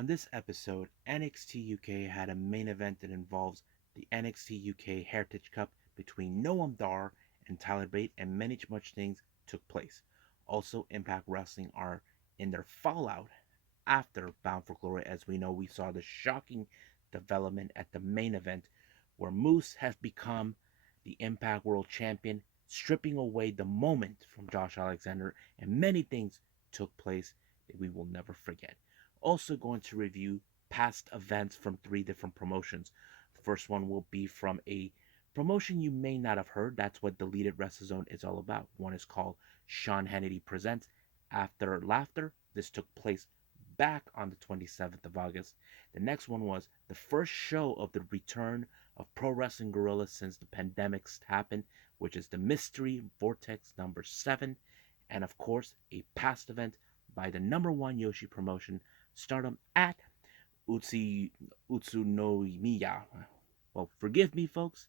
On this episode, NXT UK had a main event that involves the NXT UK Heritage Cup between Noam Dar and Tyler Bate, and many much things took place. Also, Impact Wrestling are in their fallout after Bound for Glory, as we know we saw the shocking development at the main event where Moose has become the Impact World Champion, stripping away the moment from Josh Alexander, and many things took place that we will never forget. Also, going to review past events from three different promotions. The first one will be from a promotion you may not have heard. That's what Deleted WrestleZone is all about. One is called Sean Henderson Presents After Laughter. This took place back on the 27th of August. The next one was the first show of the return of Pro Wrestling Guerrilla since the pandemics happened, which is the Mystery Vortex number 7. And of course, a past event by the number one Yoshi promotion, Stardom, at Utsunomiya. Well, forgive me, folks.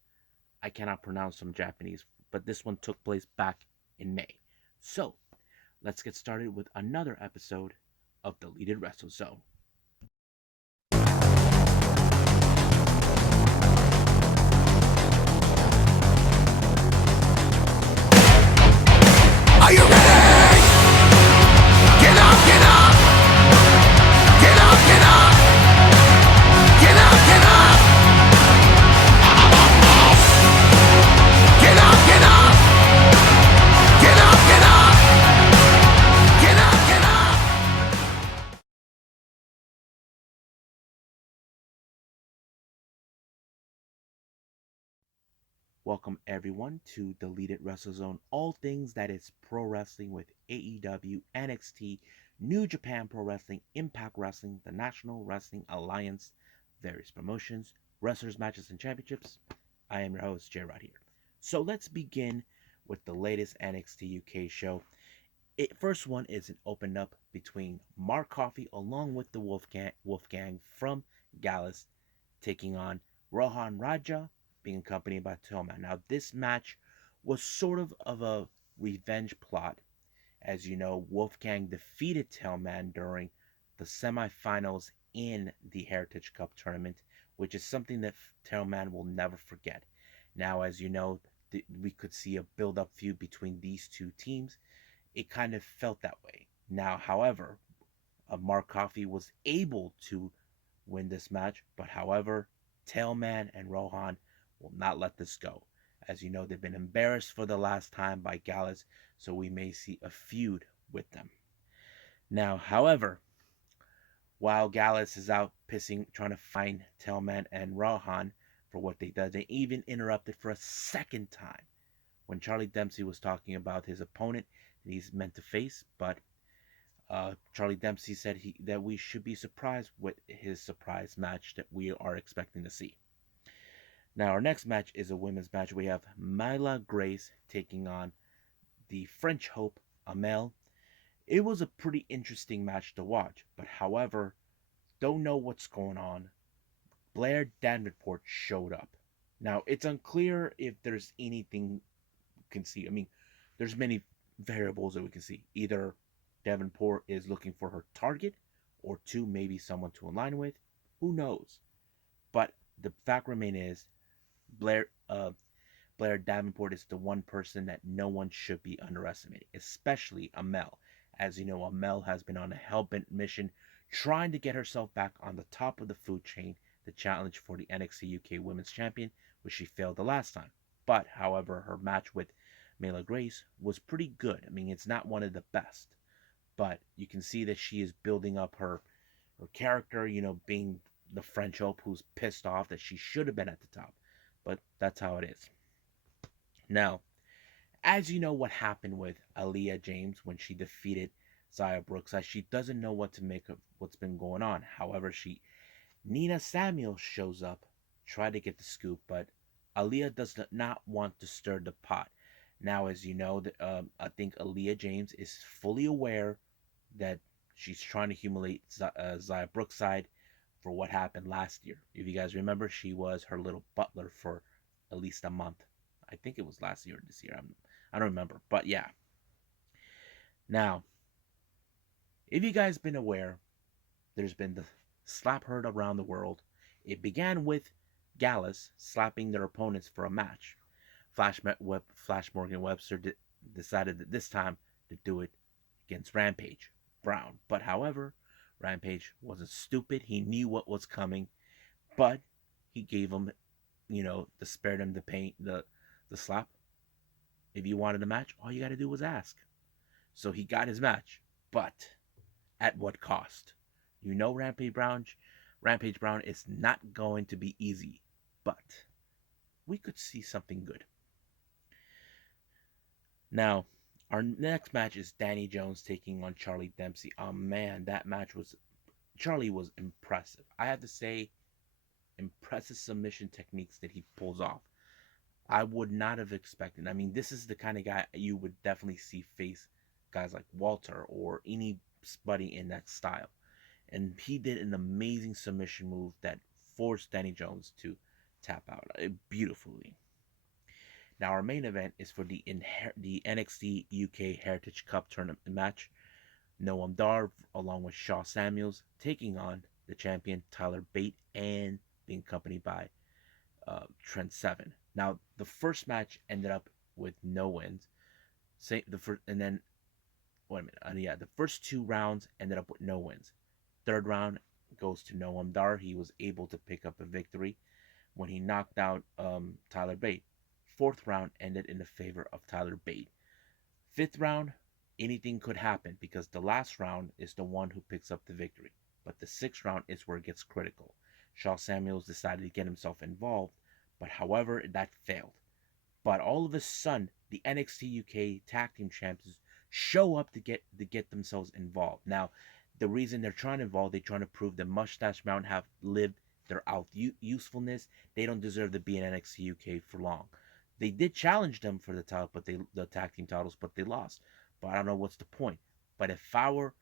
I cannot pronounce some Japanese, but this one took place back in May. So, let's get started with another episode of Deleted WrestleZone. Are you ready? Get up, get up! Get up, get up! Get up, get up! Get up, get up! Get up, get up! Get up, get up! Welcome everyone to Deleted WrestleZone, all things that is pro wrestling with AEW, NXT, New Japan Pro Wrestling, Impact Wrestling, the National Wrestling Alliance, various promotions, wrestlers, matches, and championships. I am your host, J-Rod here. So let's begin with the latest NXT UK show. First one is an open up between Mark Coffey along with the Wolfgang from Gallus taking on Rohan Raja, being accompanied by Tillman. Now, this match was sort of a revenge plot. As you know, Wolfgang defeated Tillman during the semifinals in the Heritage Cup tournament, which is something that Tillman will never forget. Now, as you know, we could see a build-up feud between these two teams. It kind of felt that way. Now, however, Mark Coffey was able to win this match, but however, Tailman and Rohan will not let this go. As you know, they've been embarrassed for the last time by Gallus, so we may see a feud with them. Now, however, while Gallus is out trying to find Tailman and Rohan for what they did, they even interrupted for a second time when Charlie Dempsey was talking about his opponent that he's meant to face, but Charlie Dempsey said that we should be surprised with his surprise match that we are expecting to see. Now, our next match is a women's match. We have Myla Grace taking on the French Hope, Amel. It was a pretty interesting match to watch, but however, don't know what's going on. Blair Davenport showed up. Now, it's unclear if there's anything we can see. I mean, there's many variables that we can see. Either Davenport is looking for her target, or two, maybe someone to align with. Who knows? But the fact remains is Blair Davenport is the one person that no one should be underestimating, especially Amel. As you know, Amel has been on a hell-bent mission trying to get herself back on the top of the food chain, the challenge for the NXT UK Women's Champion, which she failed the last time. But, however, her match with Myla Grace was pretty good. I mean, it's not one of the best, but you can see that she is building up her character, being the French Hope who's pissed off that she should have been at the top. But that's how it is. Now, as you know what happened with Aaliyah James when she defeated Zaya Brooks, she doesn't know what to make of what's been going on. However, Nina Samuel shows up, try to get the scoop, but Aaliyah does not want to stir the pot. Now, as you know, I think Aaliyah James is fully aware that she's trying to humiliate Zaya Brookside for what happened last year. If you guys remember, she was her little butler for at least a month. I think it was last year or this year. I don't remember. But yeah. Now, if you guys been aware, there's been slap heard around the world. It began with Gallus slapping their opponents for a match. Flash Morgan Webster decided that this time to do it against Rampage Brown. But however, Rampage wasn't stupid. He knew what was coming, but he gave him, the spared him the pain, the slap. If you wanted a match, all you got to do was ask. So he got his match, but at what cost? Rampage Brown is not going to be easy, but we could see something good. Now, our next match is Danny Jones taking on Charlie Dempsey. Oh man, that match was Charlie was impressive. I have to say, impressive submission techniques that he pulls off. I would not have expected. I mean, this is the kind of guy you would definitely see face guys like Walter or anybody in that style. And he did an amazing submission move that forced Danny Jones to tap out beautifully. Now our main event is for the NXT UK Heritage Cup tournament match. Noam Dar along with Shaw Samuels taking on the champion Tyler Bate and being accompanied by Trent Seven. Now the first match ended up with no wins. Say the first, and then wait a minute. Yeah, the first two rounds ended up with no wins. Third round goes to Noam Dar. He was able to pick up a victory when he knocked out Tyler Bate. Fourth round ended in the favor of Tyler Bate. Fifth round, anything could happen because the last round is the one who picks up the victory. But the sixth round is where it gets critical. Shaw Samuels decided to get himself involved, but however, that failed. But all of a sudden, the NXT UK Tag Team Champions show up to get themselves involved. Now, the reason they're trying to involve, they're trying to prove that Mustache Mountain have lived their out usefulness. They don't deserve to be in NXT UK for long. They did challenge them for the title, but the tag team titles, but they lost. But I don't know what's the point. But if I were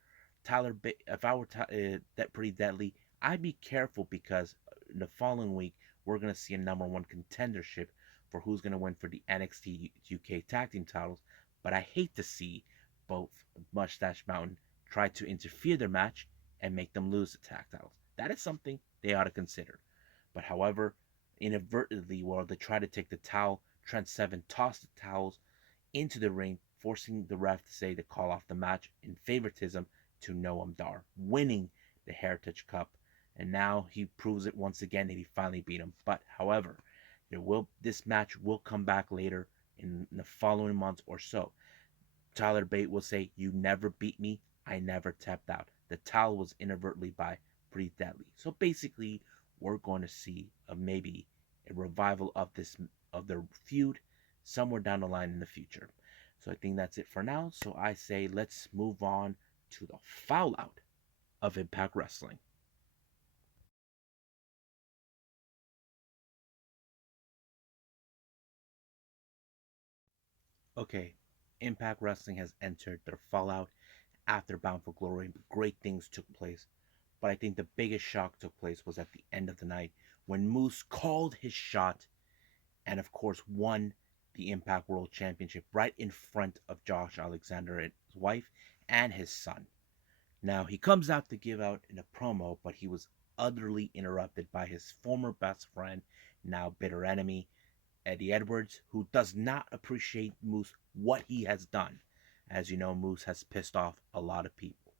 that Pretty Deadly, I'd be careful because the following week we're gonna see a number one contendership for who's gonna win for the NXT UK tag team titles. But I hate to see both Mustache Mountain try to interfere their match and make them lose the tag titles. That is something they ought to consider. But however, inadvertently, while they try to take the towel, Trent Seven tossed the towels into the ring, forcing the ref to say to call off the match in favoritism to Noam Dar, winning the Heritage Cup. And now he proves it once again that he finally beat him. But however, this match will come back later in the following months or so. Tyler Bate will say, "You never beat me. I never tapped out." The towel was inadvertently by Pretty Deadly. So basically, we're going to see maybe a revival of their feud somewhere down the line in the future. So I think that's it for now. So I say let's move on to the fallout of Impact Wrestling. Okay, Impact Wrestling has entered their fallout after Bound for Glory. Great things took place, but I think the biggest shock took place was at the end of the night when Moose called his shot and of course won the Impact World Championship right in front of Josh Alexander, his wife, and his son. Now he comes out to give out in a promo, but he was utterly interrupted by his former best friend, now bitter enemy, Eddie Edwards, who does not appreciate Moose what he has done. As you know, Moose has pissed off a lot of people.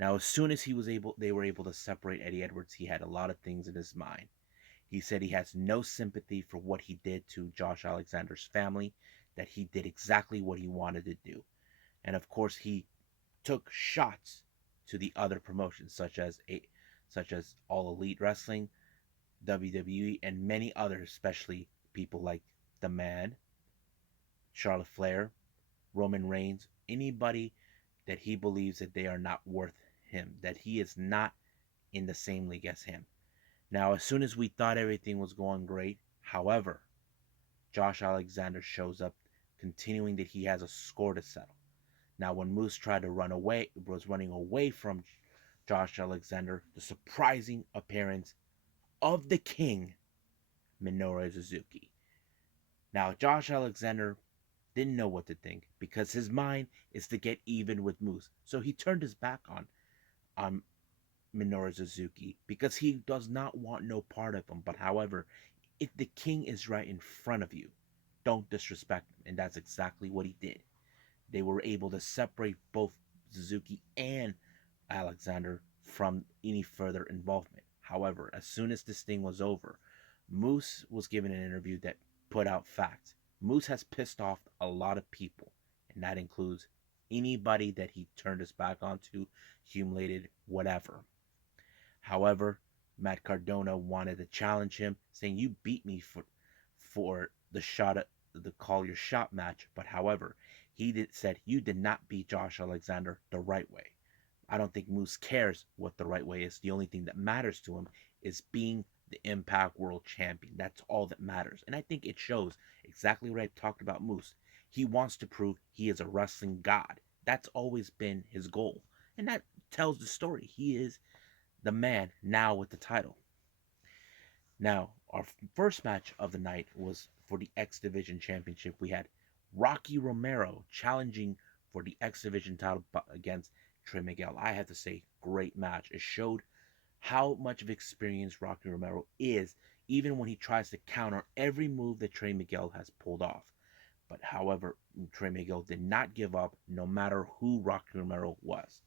Now, as soon as they were able to separate Eddie Edwards, he had a lot of things in his mind. He said he has no sympathy for what he did to Josh Alexander's family, that he did exactly what he wanted to do. And of course, he took shots to the other promotions such as All Elite Wrestling, WWE, and many others, especially people like The Man, Charlotte Flair, Roman Reigns, anybody that he believes that they are not worth him, that he is not in the same league as him. Now, as soon as we thought everything was going great, however, Josh Alexander shows up, continuing that he has a score to settle. Now, when Moose was running away from Josh Alexander, the surprising appearance of the King, Minoru Suzuki. Now, Josh Alexander didn't know what to think because his mind is to get even with Moose. So he turned his back on Minoru Suzuki because he does not want no part of him. But however, if the king is right in front of you, don't disrespect him. And that's exactly what he did. They were able to separate both Suzuki and Alexander from any further involvement. However, as soon as this thing was over, Moose was given an interview that put out facts. Moose has pissed off a lot of people, and that includes anybody that he turned his back onto, humiliated, whatever. However, Matt Cardona wanted to challenge him, saying, "You beat me for the shot at the call your shot match." But however, said you did not beat Josh Alexander the right way. I don't think Moose cares what the right way is. The only thing that matters to him is being the Impact World Champion. That's all that matters. And I think it shows exactly what I talked about Moose. He wants to prove he is a wrestling god. That's always been his goal. And that tells the story. He is the man now with the title. Now, our first match of the night was for the X Division Championship. We had Rocky Romero challenging for the X Division title against Trey Miguel. I have to say, great match. It showed how much of experience Rocky Romero is, even when he tries to counter every move that Trey Miguel has pulled off. But however, Trey Miguel did not give up no matter who Rocky Romero was.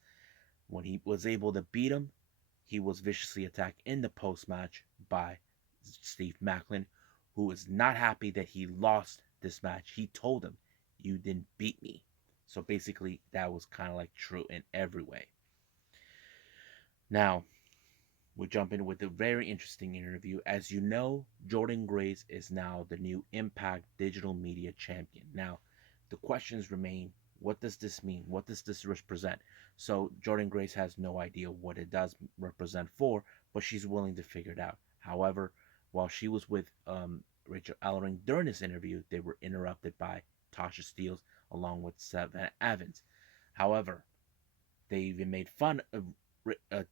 When he was able to beat him, he was viciously attacked in the post match by Steve Macklin, who was not happy that he lost this match. He told him, "You didn't beat me." So basically, that was kind of like true in every way. Now, we jump in with a very interesting interview. As you know, Jordan Grace is now the new Impact Digital Media Champion. Now, the questions remain, what does this mean? What does this represent? So, Jordan Grace has no idea what it does represent for, but she's willing to figure it out. However, while she was with Rachel Ellering during this interview, they were interrupted by Tasha Steelz along with Savannah Evans. However, they even made fun of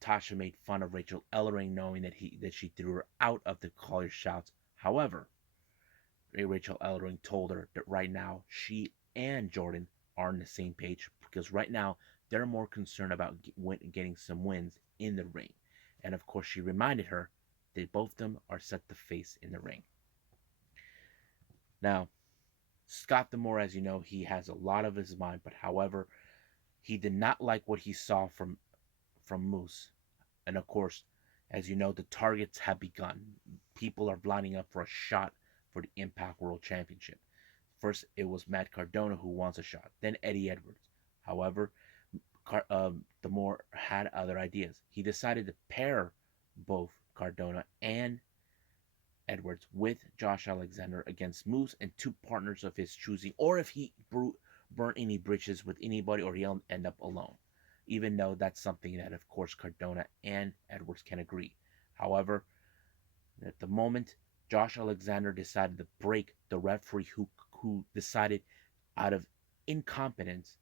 Tasha made fun of Rachel Ellering, knowing that she threw her out of the Call Your Shots. However, Rachel Ellering told her that right now she and Jordan are on the same page because right now they're more concerned about getting some wins in the ring. And of course, she reminded her that both of them are set to face in the ring. Now, Scott D'Amore, as you know, he has a lot of his mind, but however, he did not like what he saw from Moose. And of course, as you know, the targets have begun. People are lining up for a shot for the Impact World Championship. First, it was Matt Cardona who wants a shot, then Eddie Edwards. However, D'Amore had other ideas. He decided to pair both Cardona and Edwards with Josh Alexander against Moose and two partners of his choosing, or if he burn any bridges with anybody, or he'll end up alone. Even though that's something that, of course, Cardona and Edwards can agree. However, at the moment, Josh Alexander decided to break the referee who decided out of incompetence,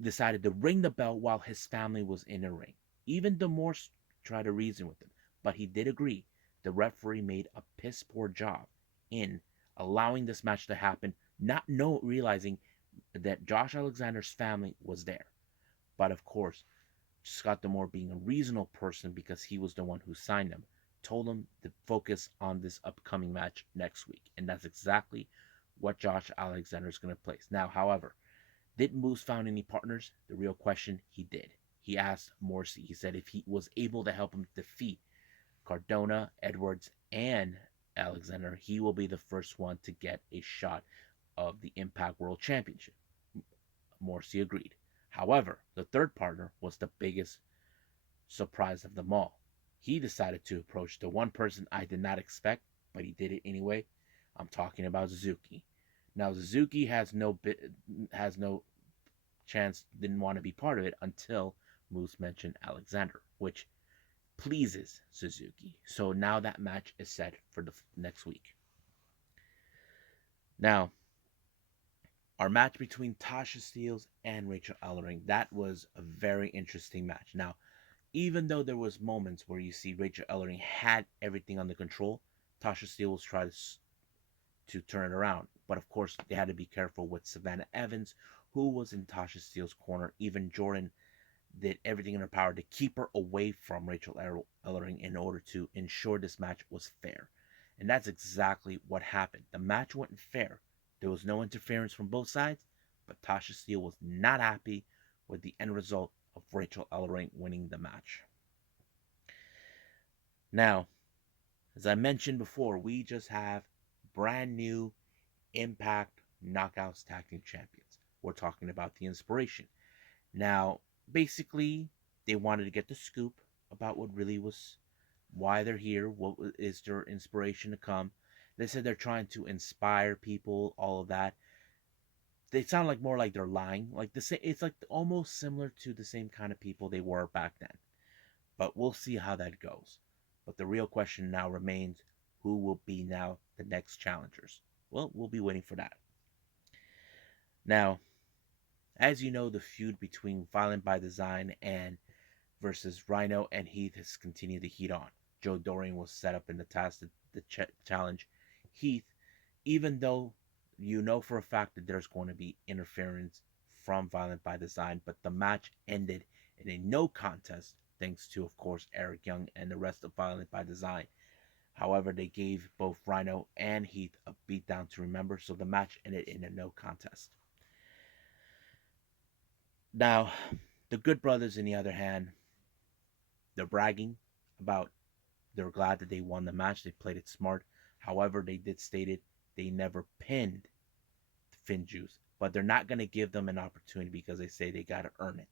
decided to ring the bell while his family was in the ring. Even D'Amore tried to reason with him, but he did agree. The referee made a piss poor job in allowing this match to happen, not realizing that Josh Alexander's family was there. But of course, Scott D'Amore, being a reasonable person because he was the one who signed him, told him to focus on this upcoming match next week. And that's exactly what Josh Alexander is going to place. Now, however, did Moose found any partners? The real question, he did. He asked Morrissey. He said if he was able to help him defeat Cardona, Edwards, and Alexander, he will be the first one to get a shot of the Impact World Championship. Morrissey agreed. However, the third partner was the biggest surprise of them all. He decided to approach the one person I did not expect, but he did it anyway. I'm talking about Suzuki. Now Suzuki has no chance, didn't want to be part of it until Moose mentioned Alexander, which pleases Suzuki. So now that match is set for the next week. Now, our match between Tasha Steelz and Rachel Ellering, that was a very interesting match. Now, even though there was moments where you see Rachel Ellering had everything under control, Tasha Steelz tried to turn it around. But of course, they had to be careful with Savannah Evans, who was in Tasha Steelz's corner. Even Jordan did everything in her power to keep her away from Rachel Ellering in order to ensure this match was fair. And that's exactly what happened. The match wasn't fair. There was no interference from both sides, but Tasha Steele was not happy with the end result of Rachel Ellering winning the match. Now, as I mentioned before, we just have brand new Impact Knockouts Tag Team Champions. We're talking about the Inspiration. Now, basically, they wanted to get the scoop about what really was, why they're here, what is their inspiration to come. They said they're trying to inspire people, all of that. They sound like more like they're lying. Like the same, it's like almost similar to the same kind of people they were back then. But we'll see how that goes. But the real question now remains, who will be now the next challengers? Well, we'll be waiting for that. Now, as you know, the feud between Violent by Design and versus Rhino and Heath has continued to heat on. Joe Dorian was set up in the task to challenge Heath, even though you know for a fact that there's going to be interference from Violent by Design, but the match ended in a no contest thanks to, of course, Eric Young and the rest of Violent by Design. However, they gave both Rhino and Heath a beatdown to remember, so the match ended in a no contest. Now, the Good Brothers, on the other hand, they're bragging about they're glad that they won the match. They played it smart. However, they did state it they never pinned Finjuice, but they're not going to give them an opportunity because they say they got to earn it.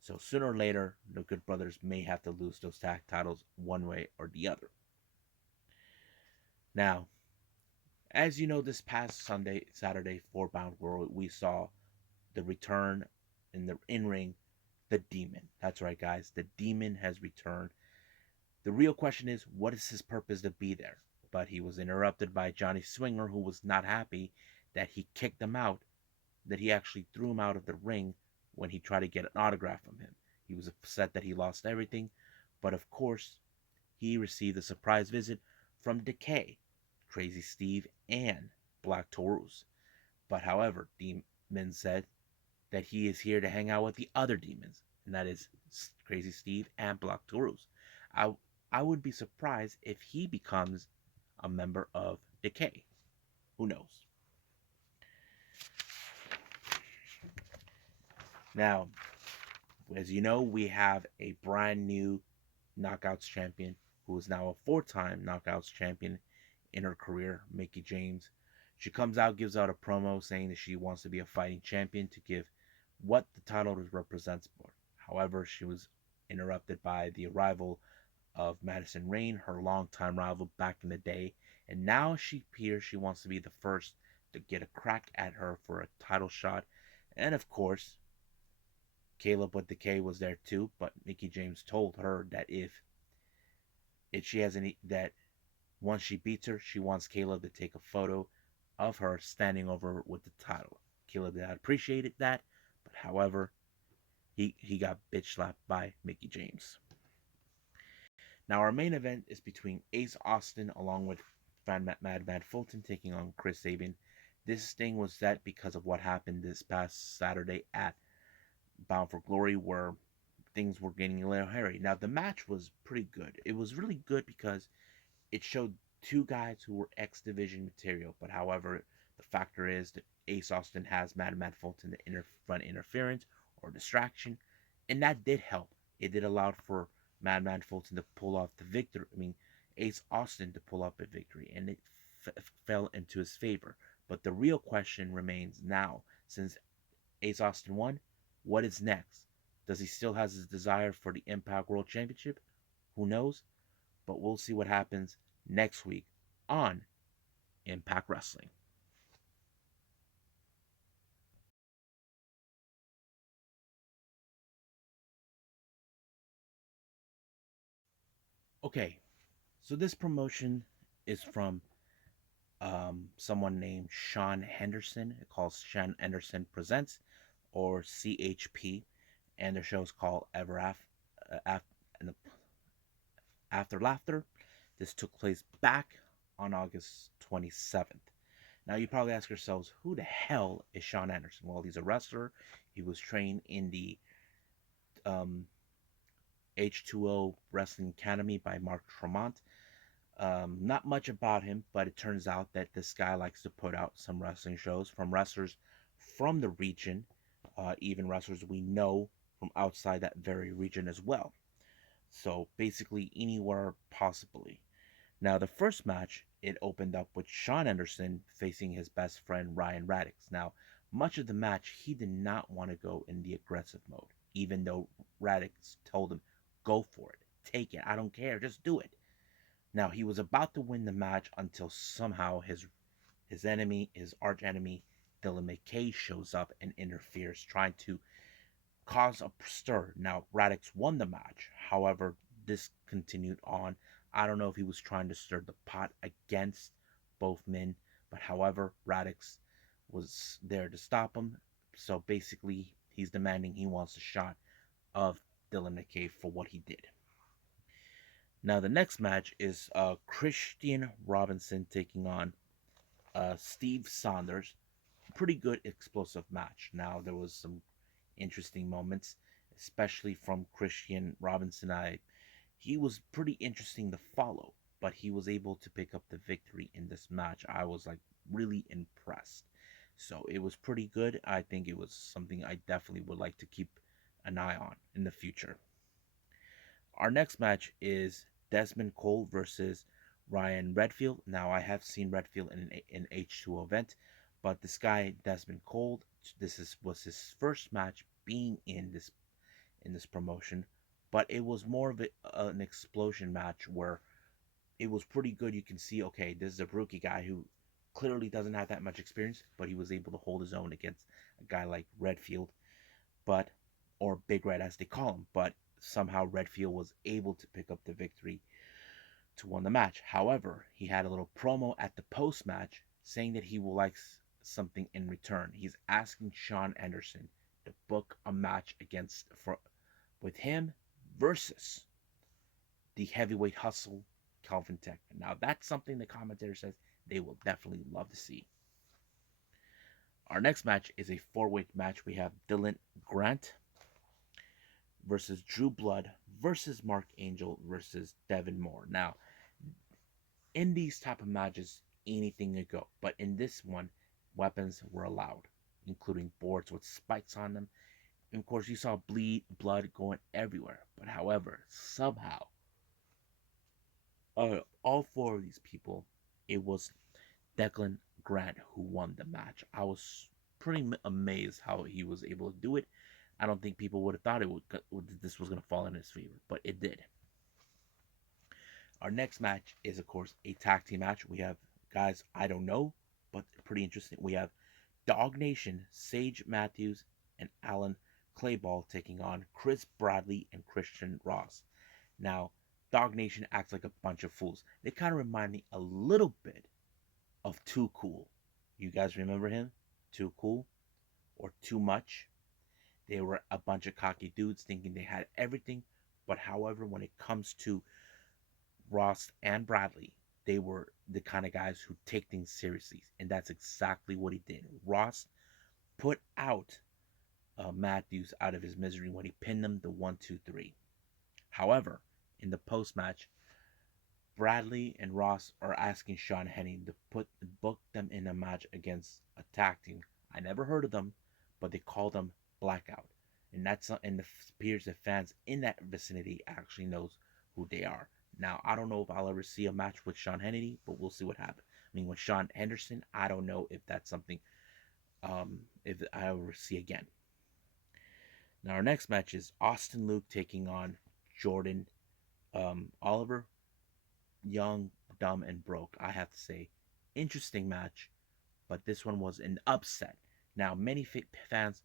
So sooner or later, the Good Brothers may have to lose those tag titles one way or the other. Now, as you know, this past Saturday for Bound World, we saw the return in the in-ring, the Demon. That's right, guys. The Demon has returned. The real question is, what is his purpose to be there? But he was interrupted by Johnny Swinger, who was not happy that he kicked him out, that he actually threw him out of the ring when he tried to get an autograph from him. He was upset that he lost everything, but of course, he received a surprise visit from Decay, Crazy Steve, and Black Taurus. But however, Demon said that he is here to hang out with the other demons, and that is Crazy Steve and Black Taurus. I I would be surprised if he becomes a member of Decay. Who knows? Now, as you know, we have a brand new Knockouts champion who is now a four-time Knockouts champion in her career, Mickie James. She comes out, gives out a promo saying that she wants to be a fighting champion to give what the title represents for. However, she was interrupted by the arrival of Madison Rayne, her longtime rival back in the day, and now she appears she wants to be the first to get a crack at her for a title shot. And of course, Caleb with Decay was there too, but Mickie James told her that if she has any that once she beats her, she wants Caleb to take a photo of her standing over with the title. Caleb did not appreciate that, but however, he got bitch slapped by Mickie James. Now our main event is between Ace Austin along with Madman Fulton taking on Chris Sabin. This thing was set because of what happened this past Saturday at Bound for Glory, where things were getting a little hairy. Now the match was pretty good. It was really good because it showed two guys who were X Division material. But however, the factor is that Ace Austin has Madman Fulton the front interference or distraction, and that did help. It did allow for Madman Fulton to pull off the victory. I mean, Ace Austin to pull off a victory, and it fell into his favor. But the real question remains now, since Ace Austin won, what is next? Does he still have his desire for the Impact World Championship? Who knows? But we'll see what happens next week on Impact Wrestling. Okay, so this promotion is from someone named Sean Henderson. It calls Sean Henderson Presents, or CHP, and their show is called After Laughter. This took place back on August 27th. Now you probably ask yourselves, who the hell is Sean Anderson? Well, he's a wrestler. He was trained in the um, H2O Wrestling Academy by Mark Tremont. Not much about him, but it turns out that this guy likes to put out some wrestling shows from wrestlers from the region, even wrestlers we know from outside that very region as well. So basically, anywhere possibly. Now, the first match, it opened up with Sean Henderson facing his best friend Ryan Radix. Now, much of the match, he did not want to go in the aggressive mode, even though Radix told him, go for it, take it, I don't care, just do it. Now, he was about to win the match until somehow his enemy, his arch enemy, Dylan McKay, shows up and interferes, trying to cause a stir. Now, Radix won the match. However, this continued on. I don't know if he was trying to stir the pot against both men, but however, Radix was there to stop him. So basically, he's demanding he wants a shot of Dylan McKay for what he did. Now, the next match is Christian Robinson taking on Steve Saunders. Pretty good explosive match. Now, there was some interesting moments, especially from Christian Robinson. He was pretty interesting to follow, but he was able to pick up the victory in this match. I was like really impressed. So it was pretty good. I think it was something I definitely would like to keep an eye on in the future. Our next match is Desmond Cole versus Ryan Redfield. Now I have seen Redfield in an H2O event, but this guy Desmond Cole, was his first match being in this promotion, but it was more of an explosion match where it was pretty good. You can see, okay, this is a rookie guy who clearly doesn't have that much experience, but he was able to hold his own against a guy like Redfield, but or Big Red as they call him. But somehow Redfield was able to pick up the victory to win the match. However, he had a little promo at the post match saying that he would like something in return. He's asking Sean Anderson to book a match with him versus the heavyweight hustle Calvin Tech. Now that's something the commentator says they will definitely love to see. Our next match is a four-way match. We have Dylan Grant versus Drew Blood versus Mark Angel versus Devin Moore. Now, in these type of matches, anything could go, but in this one, weapons were allowed, including boards with spikes on them. And of course, you saw blood going everywhere. But however, somehow, all four of these people, it was Declan Grant who won the match. I was pretty amazed how he was able to do it. I don't think people would have thought this was going to fall in his favor, but it did. Our next match is, of course, a tag team match. We have guys I don't know, but pretty interesting. We have Dog Nation, Sage Matthews, and Alan Clayball taking on Chris Bradley and Christian Ross. Now, Dog Nation acts like a bunch of fools. They kind of remind me a little bit of Too Cool. You guys remember him? Too Cool? Or Too Much? They were a bunch of cocky dudes thinking they had everything, but however, when it comes to Ross and Bradley, they were the kind of guys who take things seriously, and that's exactly what he did. Ross put out Matthews out of his misery when he pinned him the 1-2-3. However, in the post match, Bradley and Ross are asking Sean Henning to book them in a match against a tag team. I never heard of them, but they call them Blackout, and the peers of fans in that vicinity actually knows who they are. Now, I don't know if I'll ever see a match with Sean Hannity, but we'll see what happens. I mean, with Sean Henderson, I don't know if that's something if I ever see again. Now, our next match is Austin Luke taking on Jordan Oliver. Young, dumb, and broke. I have to say, interesting match, but this one was an upset. Now, many fans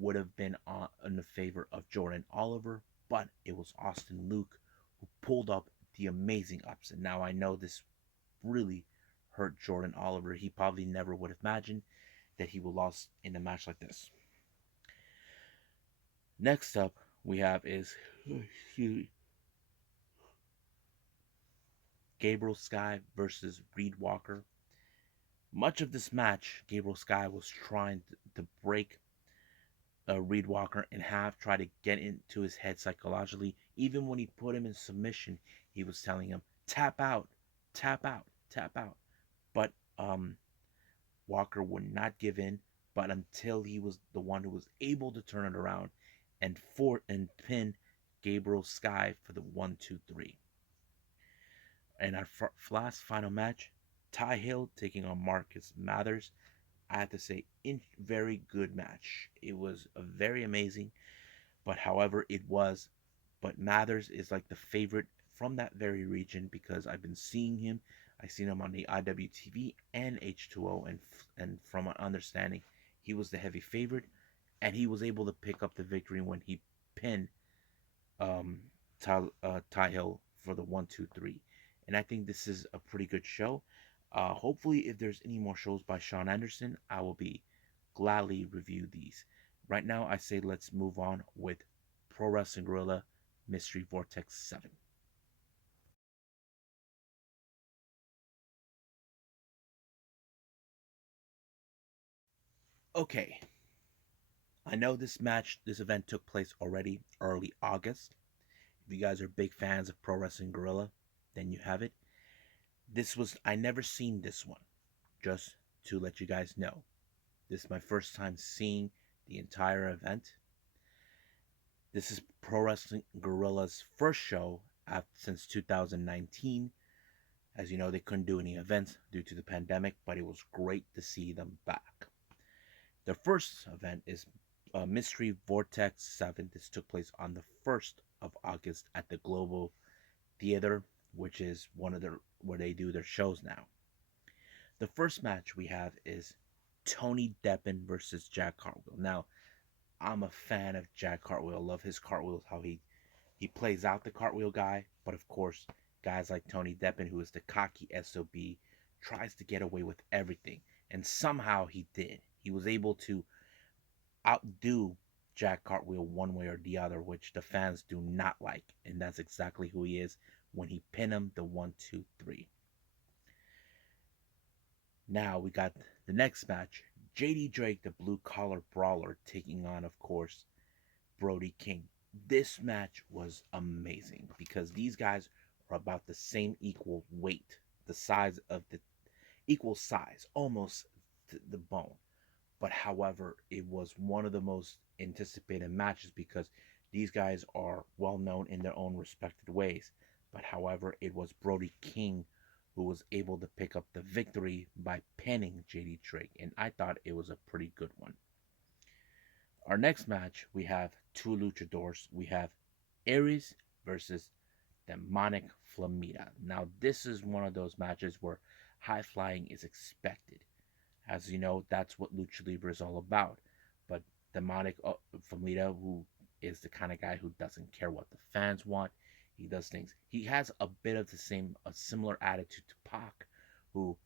would have been in the favor of Jordan Oliver, but it was Austin Luke who pulled up the amazing upset. Now, I know this really hurt Jordan Oliver. He probably never would have imagined that he would lose in a match like this. Next up, we have is Gabriel Sky versus Reed Walker. Much of this match, Gabriel Sky was trying to break Reed Walker in half, try to get into his head psychologically. Even when he put him in submission, he was telling him, tap out, tap out, tap out. But Walker would not give in, but until he was the one who was able to turn it around and pin Gabriel Sky for the 1-2-3. And our last final match, Ty Hill taking on Marcus Mathers. I have to say, very good match. It was a very amazing, but however, but Mathers is like the favorite from that very region because I've been seeing him. I've seen him on the IWTV and H2O, and from an understanding, he was the heavy favorite, and he was able to pick up the victory when he pinned um, Ty Hill for the 1-2-3. And I think this is a pretty good show. Hopefully, if there's any more shows by Sean Anderson, I will be gladly review these. Right now, I say let's move on with Pro Wrestling Guerrilla Mystery Vortex 7. Okay, I know this event took place already early August. If you guys are big fans of Pro Wrestling Guerrilla, then you have it. I never seen this one, just to let you guys know. This is my first time seeing the entire event. This is Pro Wrestling Guerrilla's first show since 2019. As you know, they couldn't do any events due to the pandemic, but it was great to see them back. Their first event is Mystery Vortex 7. This took place on the 1st of August at the Global Theater, which is one of their where they do their shows now. The first match we have is Tony Deppen versus Jack Cartwheel. Now, I'm a fan of Jack Cartwheel. Love his cartwheels, how he plays out the cartwheel guy. But of course, guys like Tony Deppen, who is the cocky SOB, tries to get away with everything. And somehow he did. He was able to outdo Jack Cartwheel one way or the other, which the fans do not like. And that's exactly who he is when he pinned him the 1-2-3. Now we got the next match. JD Drake, the blue collar brawler, taking on, of course, Brody King. This match was amazing because these guys are about the same equal weight, the size of the equal size, almost to the bone. But however, it was one of the most anticipated matches because these guys are well known in their own respected ways. But however, it was Brody King who was able to pick up the victory by pinning JD Drake, and I thought it was a pretty good one. Our next match, we have two luchadors. We have Aries versus Demonic Flamita. Now, this is one of those matches where high flying is expected. As you know, that's what Lucha Libre is all about. But Demonic Flamita, who is the kind of guy who doesn't care what the fans want, he does things. He has a bit of a similar attitude to Pac, who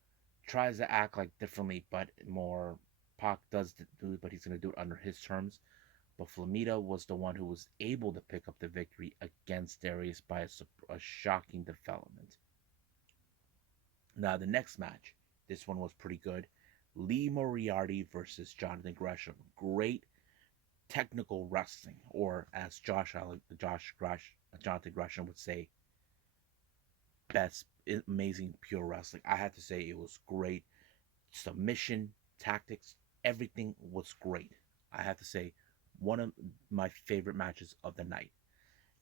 tries to act like differently, but more Pac does do it, but he's going to do it under his terms. But Flamita was the one who was able to pick up the victory against Darius by a shocking development. Now, the next match, this one was pretty good. Lee Moriarty versus Jonathan Gresham. Great technical wrestling, or as Jonathan Gresham would say, best, amazing pure wrestling. I have to say it was great. Submission, tactics, everything was great. I have to say, one of my favorite matches of the night.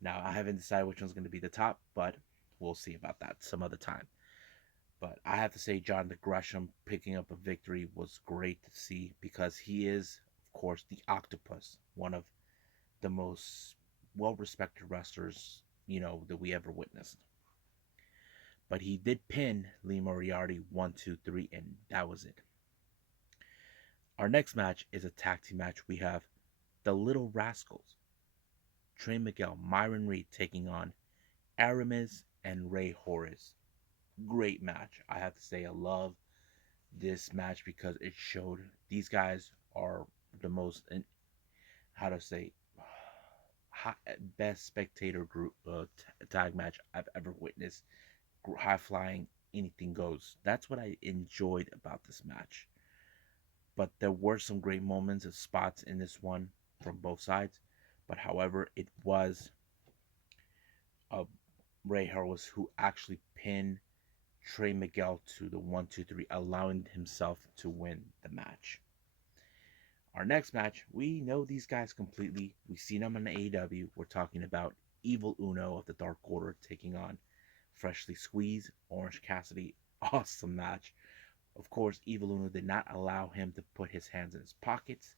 Now, I haven't decided which one's going to be the top, but we'll see about that some other time. But I have to say, Jonathan Gresham picking up a victory was great to see because he is, of course, the Octopus, one of the most well-respected wrestlers, that we ever witnessed. But he did pin Lee Moriarty 1-2-3, and that was it. Our next match is a tag team match. We have the Little Rascals, Trey Miguel, Myron Reed taking on Aramis and Ray Horace. Great match. I have to say, I love this match because it showed these guys are the most, how to say, best spectator group tag match I've ever witnessed. High flying, anything goes. That's what I enjoyed about this match. But there were some great moments and spots in this one. from both sides. But however, it was uh, Ray Harris who actually pinned Trey Miguel to the 1, 2, 3, allowing himself to win the match. Our next match, we know these guys completely. We've seen them on AEW. We're talking about Evil Uno of the Dark Order taking on Freshly Squeezed Orange Cassidy. Awesome match. Of course, Evil Uno did not allow him to put his hands in his pockets,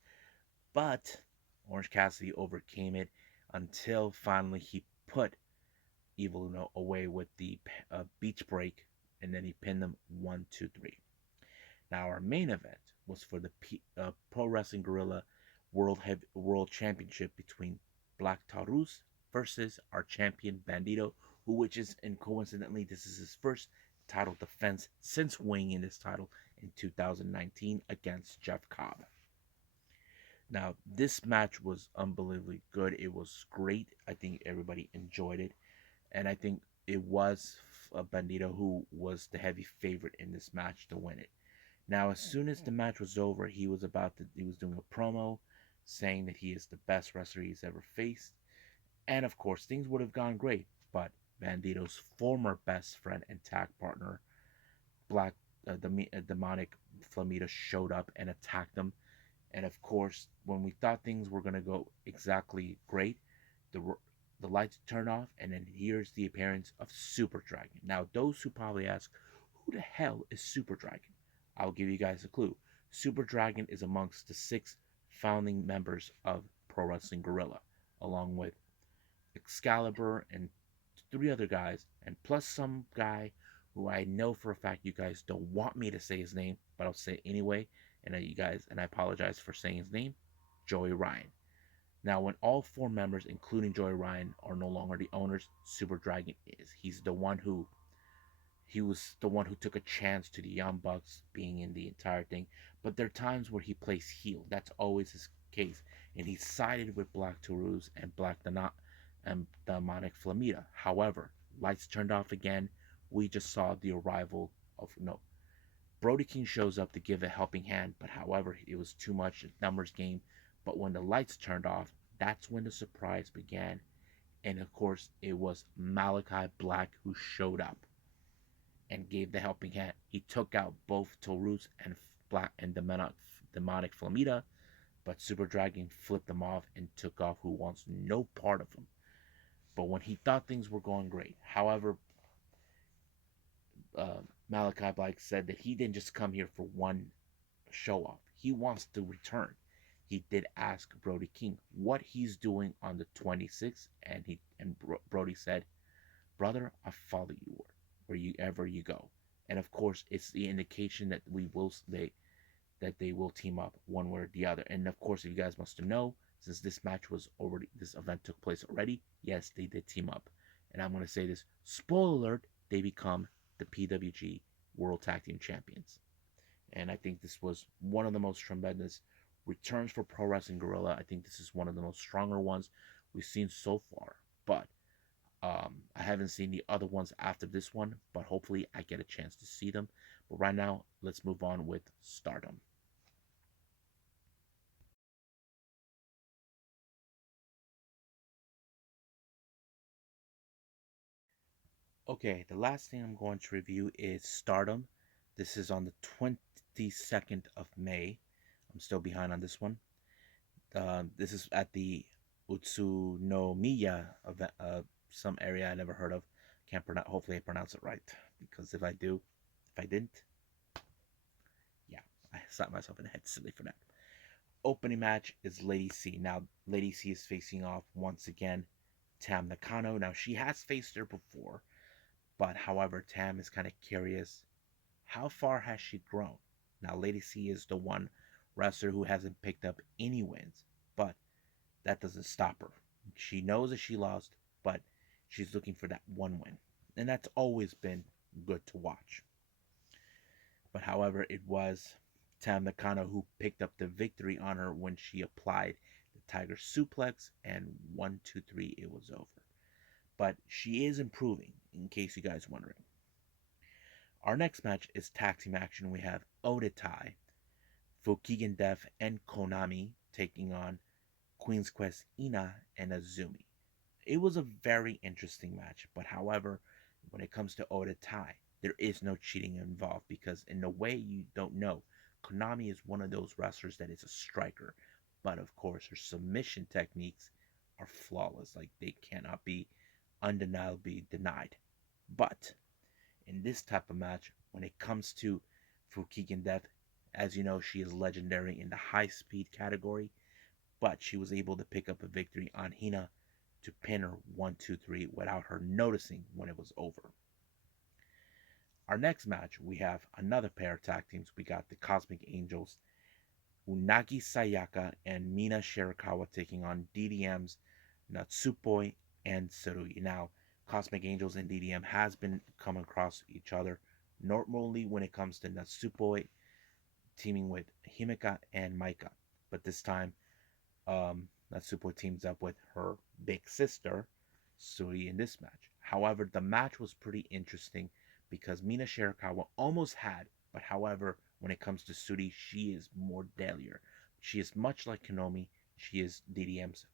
but Orange Cassidy overcame it until finally he put Evil Uno away with the beach break, and then he pinned them 1, 2, 3. Now our main event was for the Pro Wrestling Guerrilla World Championship between Black Taurus versus our champion Bandito, which is, and coincidentally, this is his first title defense since winning this title in 2019 against Jeff Cobb. Now, this match was unbelievably good. It was great. I think everybody enjoyed it. And I think it was Bandito who was the heavy favorite in this match to win it. Now, as soon as the match was over, he was doing a promo saying that he is the best wrestler he's ever faced. And of course, things would have gone great, but Bandito's former best friend and tag partner, Black Demonic Flamita, showed up and attacked him. And of course, when we thought things were going to go exactly great, the the lights turned off, and then here's the appearance of Super Dragon. Now, those who probably ask, who the hell is Super Dragon? I'll give you guys a clue. Super Dragon is amongst the 6 founding members of Pro Wrestling Guerrilla, along with Excalibur and 3 other guys, and plus some guy who I know for a fact you guys don't want me to say his name, but I'll say it anyway. And you guys, and I apologize for saying his name, Joey Ryan. Now, when all 4 members, including Joey Ryan, are no longer the owners, Super Dragon is. He was the one who took a chance to the Young Bucks being in the entire thing. But there are times where he plays heel. That's always his case. And he sided with Black Taurus and and Demonic Flamita. However, lights turned off again. We just saw the arrival of Brody King shows up to give a helping hand, but however, it was too much numbers game. But when the lights turned off, that's when the surprise began. And of course, it was Malachi Black who showed up and gave the helping hand. He took out both Taurus and Black and Demonic Flamita, but Super Dragon flipped them off and took off who wants no part of him. But when he thought things were going great, however, Malachi Black said that he didn't just come here for one show off. He wants to return. He did ask Brody King what he's doing on the 26th, and Brody said, "Brother, I follow you wherever you go." And of course, it's the indication that they will team up one way or the other. And of course, if you guys must know, since this event took place already, yes, they did team up. And I'm going to say this, spoiler alert, they become the PWG World Tag Team Champions. And I think this was one of the most tremendous returns for Pro Wrestling Guerrilla. I think this is one of the most stronger ones we've seen so far. But I haven't seen the other ones after this one, but hopefully I get a chance to see them. But right now, let's move on with Stardom. Okay, the last thing I'm going to review is Stardom. This is on the 22nd of May. I'm still behind on this one. This is at the Utsunomiya event, some area I never heard of. Can't pronounce. Hopefully, I pronounce it right, because if I didn't, yeah, I slapped myself in the head silly for that. Opening match is Lady C. Now, Lady C is facing off once again Tam Nakano. Now, she has faced her before, but however, Tam is kind of curious. How far has she grown? Now, Lady C is the one wrestler who hasn't picked up any wins, but that doesn't stop her. She knows that she lost, but she's looking for that one win, and that's always been good to watch. But however, it was Tam Nakano who picked up the victory on her when she applied the Tiger Suplex, and 1, 2, 3, it was over. But she is improving, in case you guys wondering. Our next match is tag team action. We have Odatai, Fukigen Def, and Konami taking on Queen's Quest Ina and Azumi. It was a very interesting match, but however, when it comes to Oda Tai, there is no cheating involved because, in a way, you don't know. Konami is one of those wrestlers that is a striker, but of course, her submission techniques are flawless. Like, they cannot be undeniably denied. But in this type of match, when it comes to Fukigen Death, as you know, she is legendary in the high speed category, but she was able to pick up a victory on Hina to pin her 1-2-3 without her noticing when it was over. Our next match, we have another pair of tag teams. We got the Cosmic Angels, Unagi Sayaka and Mina Shirakawa taking on DDM's Natsupoi and Tsurugi. Now, Cosmic Angels and DDM has been coming across each other normally when it comes to Natsupoi teaming with Himeka and Maika. But this time, Natsupoi teams up with her big sister, Suri, in this match. However, the match was pretty interesting because Mina Shirakawa almost had, but however, when it comes to Suri, she is more deadlier. She is much like Konomi. She is DDM's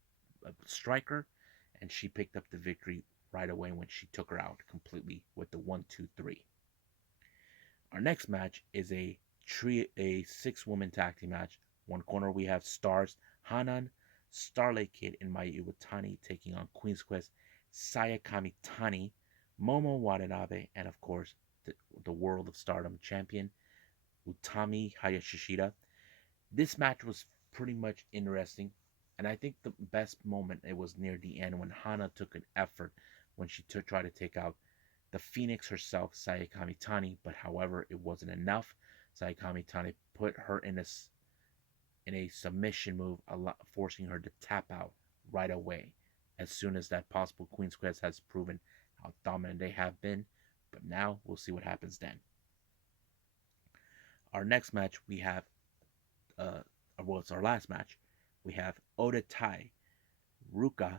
striker, and she picked up the victory right away when she took her out completely with the 1-2-3. Our next match is a 6-woman tag team match. One corner we have Stars Hanan, Starlight Kid, and Mayu Iwatani taking on Queen's Quest Sayakami Tani, Momo Watanabe, and of course the World of Stardom champion Utami Hayashishida. This match was pretty much interesting, and I think the best moment it was near the end when Hana took an effort when she tried to take out the Phoenix herself, Sayakami Tani, but however, it wasn't enough. Sayakami Tani put her in a submission move, forcing her to tap out right away as soon as that possible. Queen's Quest has proven how dominant they have been, but now we'll see what happens then. Our next match, we have, well, it's our last match. We have Oda Tai Ruka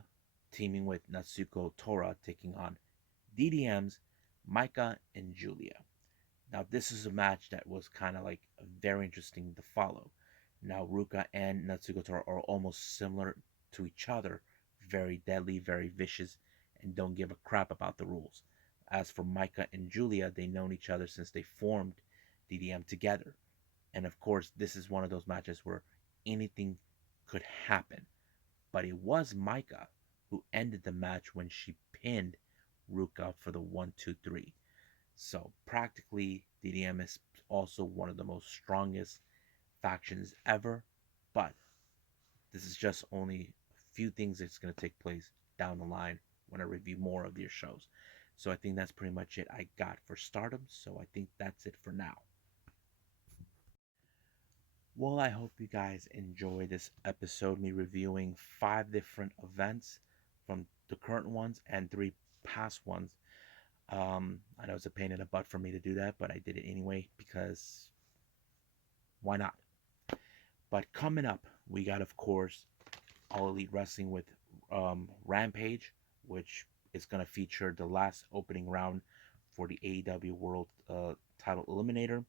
teaming with Natsuko Tora taking on DDM's Micah and Julia. Now, this is a match that was kind of like very interesting to follow. Now, Ruka and Natsuko Tora are almost similar to each other, very deadly, very vicious, and don't give a crap about the rules. As for Micah and Julia, they've known each other since they formed DDM together. And of course, this is one of those matches where anything could happen. But it was Micah who ended the match when she pinned Ruka for the 1-2-3. So practically, DDM is also one of the most strongest factions ever. But this is just only a few things that's going to take place down the line when I review more of their shows. So I think that's pretty much it I got for Stardom. So I think that's it for now. Well, I hope you guys enjoy this episode, me reviewing 5 different events from the current ones and 3 past ones. I know it's a pain in the butt for me to do that, but I did it anyway because why not? But coming up, we got, of course, All Elite Wrestling with Rampage, which is going to feature the last opening round for the AEW World Title Eliminator,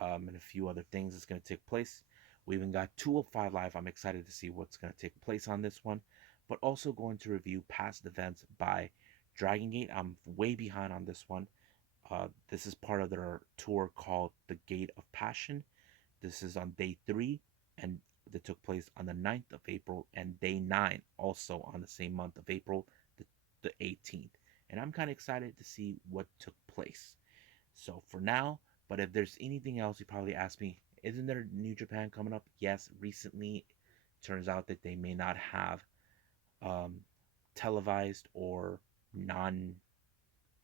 and a few other things that's going to take place. We even got 205 Live. I'm excited to see what's going to take place on this one, but also going to review past events by Dragon Gate. I'm way behind on this one. This is part of their tour called The Gate of Passion. This is on day 3, and that took place on the 9th of April, and day 9 also on the same month of April, the 18th. And I'm kind of excited to see what took place. So for now, but if there's anything else, you probably ask me, isn't there New Japan coming up? Yes, recently turns out that they may not have televised or non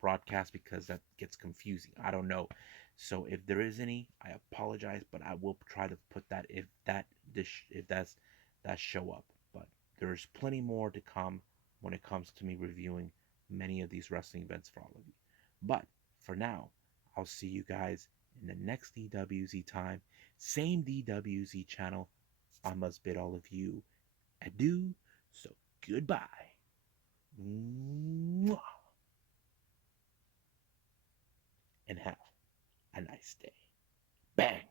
broadcast because that gets confusing. I don't know. So if there is any, I apologize, but I will try to put that if that's that show up. But there's plenty more to come when it comes to me reviewing many of these wrestling events for all of you. But for now, I'll see you guys in the next DWZ time. Same DWZ channel. I must bid all of you adieu. So goodbye. Mwah. And have a nice day. Bang.